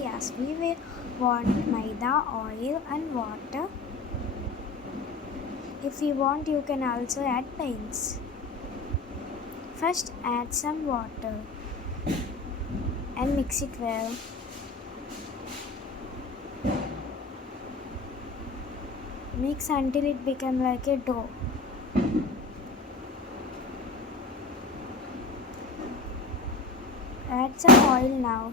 diyas. We will want maida, oil and water. If you want, you can also add paints. First add some water and mix it well. Mix until it becomes like a dough. Add some oil now.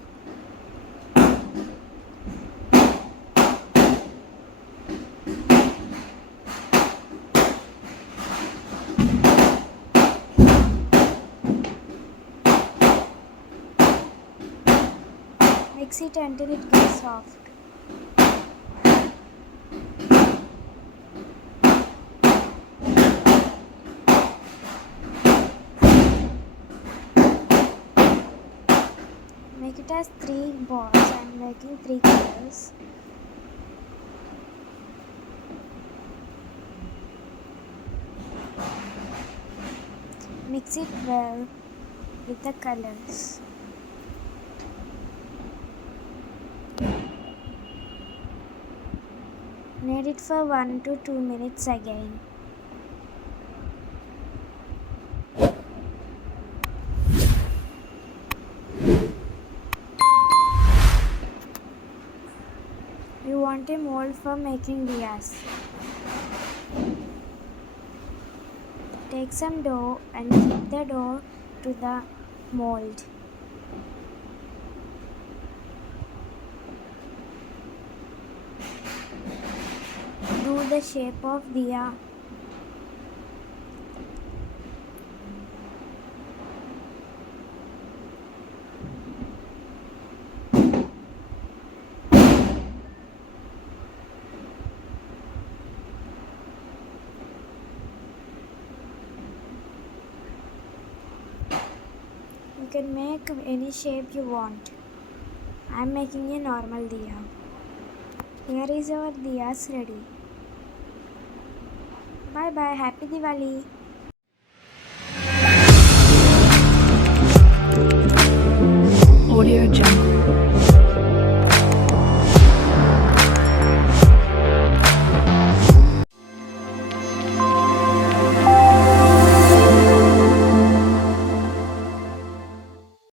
Mix it until it gets soft. Make it as 3 balls. I am making 3 colors. Mix it well with the colors. Knead it for 1 to 2 minutes again. You want a mold for making diyas. Take some dough and keep the dough to the mold. Do the shape of diya. You can make any shape you want. I am making a normal diya. Here is our diyas ready. Bye bye. Happy Diwali. Audio Jungle.